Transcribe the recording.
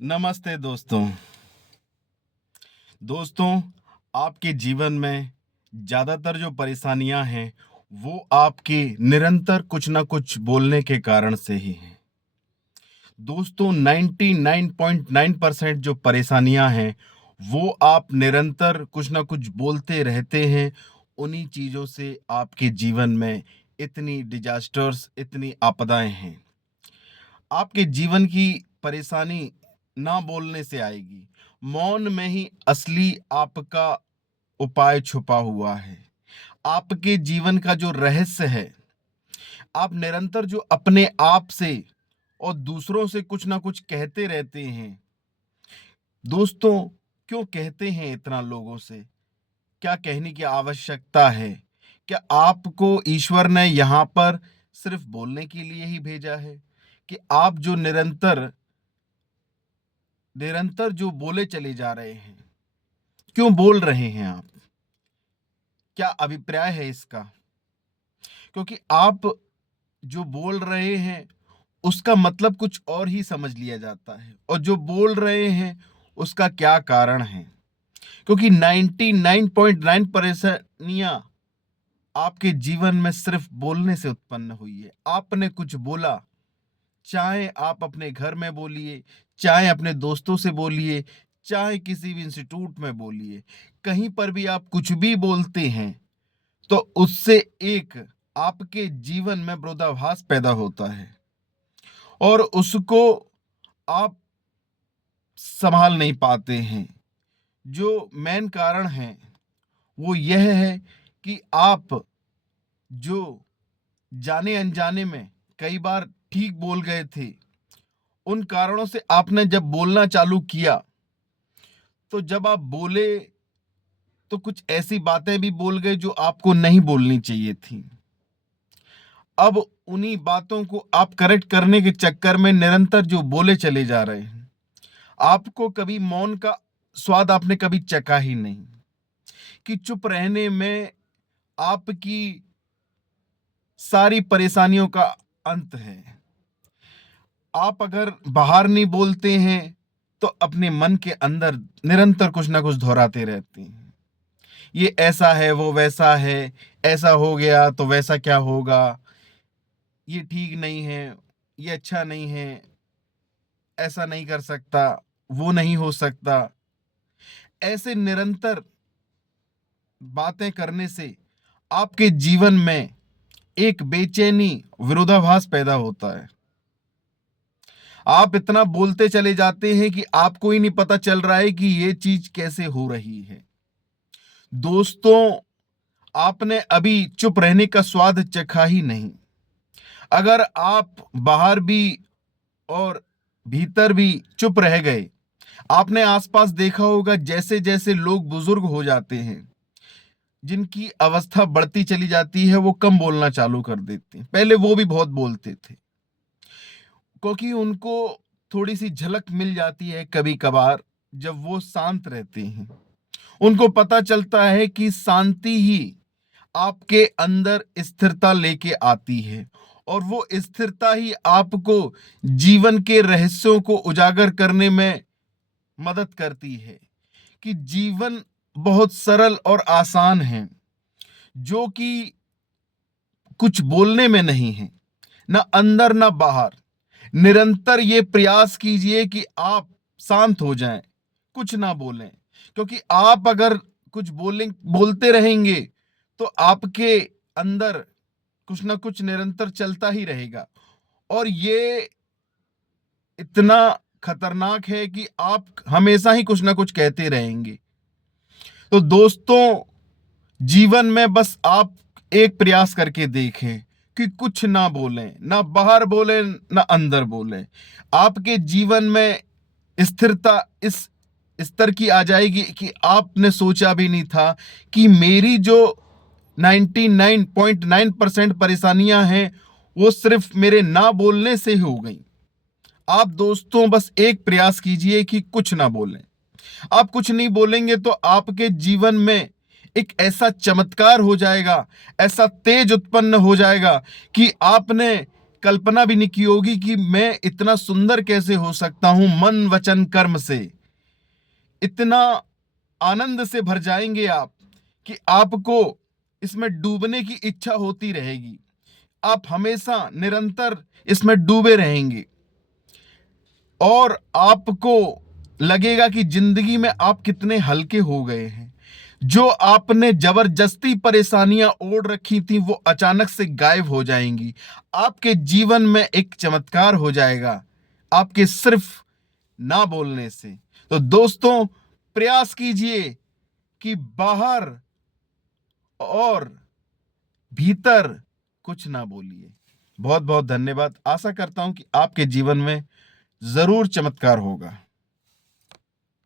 नमस्ते दोस्तों। दोस्तों, आपके जीवन में ज़्यादातर जो परेशानियां हैं वो आपके निरंतर कुछ ना कुछ बोलने के कारण से ही हैं। दोस्तों, 99.9% जो परेशानियां हैं वो आप निरंतर कुछ ना कुछ बोलते रहते हैं। उन्हीं चीज़ों से आपके जीवन में इतनी डिजास्टर्स, इतनी आपदाएं हैं। आपके जीवन की परेशानी ना बोलने से आएगी। मौन में ही असली आपका उपाय छुपा हुआ है। आपके जीवन का जो रहस्य है, आप निरंतर जो अपने आप से और दूसरों से कुछ ना कुछ कहते रहते हैं। दोस्तों, क्यों कहते हैं इतना लोगों से? क्या कहने की आवश्यकता है? क्या आपको ईश्वर ने यहाँ पर सिर्फ बोलने के लिए ही भेजा है कि आप जो निरंतर निरंतर जो बोले चले जा रहे हैं? क्यों बोल रहे हैं आप? क्या अभिप्राय है इसका? क्योंकि आप जो बोल रहे हैं उसका मतलब कुछ और ही समझ लिया जाता है, और जो बोल रहे हैं उसका क्या कारण है। क्योंकि 99.9 परेशानियां आपके जीवन में सिर्फ बोलने से उत्पन्न हुई है। आपने कुछ बोला, चाहे आप अपने घर में बोलिए, चाहे अपने दोस्तों से बोलिए, चाहे किसी भी इंस्टीट्यूट में बोलिए, कहीं पर भी आप कुछ भी बोलते हैं तो उससे एक आपके जीवन में विरोधाभास पैदा होता है, और उसको आप संभाल नहीं पाते हैं। जो मेन कारण है वो यह है कि आप जो जाने अनजाने में कई बार ठीक बोल गए थे, उन कारणों से आपने जब बोलना चालू किया तो जब आप बोले तो कुछ ऐसी बातें भी बोल गए जो आपको नहीं बोलनी चाहिए थी। अब उन्हीं बातों को आप करेक्ट करने के चक्कर में निरंतर जो बोले चले जा रहे हैं। आपको कभी मौन का स्वाद आपने कभी चखा ही नहीं, कि चुप रहने में आपकी सारी परेशानियों का अंत है। आप अगर बाहर नहीं बोलते हैं तो अपने मन के अंदर निरंतर कुछ ना कुछ दोहराते रहते हैं। ये ऐसा है, वो वैसा है, ऐसा हो गया तो वैसा क्या होगा, ये ठीक नहीं है, ये अच्छा नहीं है, ऐसा नहीं कर सकता, वो नहीं हो सकता। ऐसे निरंतर बातें करने से आपके जीवन में एक बेचैनी, विरोधाभास पैदा होता है। आप इतना बोलते चले जाते हैं कि आपको ही नहीं पता चल रहा है कि ये चीज कैसे हो रही है। दोस्तों, आपने अभी चुप रहने का स्वाद चखा ही नहीं। अगर आप बाहर भी और भीतर भी चुप रह गए, आपने आसपास देखा होगा जैसे जैसे लोग बुजुर्ग हो जाते हैं, जिनकी अवस्था बढ़ती चली जाती है, वो कम बोलना चालू कर देते हैं। पहले वो भी बहुत बोलते थे, क्योंकि उनको थोड़ी सी झलक मिल जाती है कभी कभार जब वो शांत रहते हैं। उनको पता चलता है कि शांति ही आपके अंदर स्थिरता लेके आती है, और वो स्थिरता ही आपको जीवन के रहस्यों को उजागर करने में मदद करती है। कि जीवन बहुत सरल और आसान है, जो कि कुछ बोलने में नहीं है, ना अंदर ना बाहर। निरंतर ये प्रयास कीजिए कि आप शांत हो जाएं, कुछ ना बोलें। क्योंकि आप अगर कुछ बोलते रहेंगे तो आपके अंदर कुछ ना कुछ निरंतर चलता ही रहेगा, और ये इतना खतरनाक है कि आप हमेशा ही कुछ ना कुछ कहते रहेंगे। तो दोस्तों, जीवन में बस आप एक प्रयास करके देखें कि कुछ ना बोलें, ना बाहर बोलें, ना अंदर बोलें। आपके जीवन में स्थिरता इस स्तर की आ जाएगी कि आपने सोचा भी नहीं था कि मेरी जो 99.9% परेशानियां हैं वो सिर्फ मेरे ना बोलने से ही हो गई। आप दोस्तों बस एक प्रयास कीजिए कि कुछ ना बोलें। आप कुछ नहीं बोलेंगे तो आपके जीवन में एक ऐसा चमत्कार हो जाएगा, ऐसा तेज उत्पन्न हो जाएगा कि आपने कल्पना भी नहीं की होगी कि मैं इतना सुंदर कैसे हो सकता हूं। मन वचन कर्म से इतना आनंद से भर जाएंगे आप कि आपको इसमें डूबने की इच्छा होती रहेगी। आप हमेशा निरंतर इसमें डूबे रहेंगे और आपको लगेगा कि जिंदगी में आप कितने हल्के हो गए हैं। जो आपने जबरदस्ती परेशानियां ओढ़ रखी थी वो अचानक से गायब हो जाएंगी। आपके जीवन में एक चमत्कार हो जाएगा आपके सिर्फ ना बोलने से। तो दोस्तों, प्रयास कीजिए कि बाहर और भीतर कुछ ना बोलिए। बहुत बहुत धन्यवाद। आशा करता हूं कि आपके जीवन में जरूर चमत्कार होगा।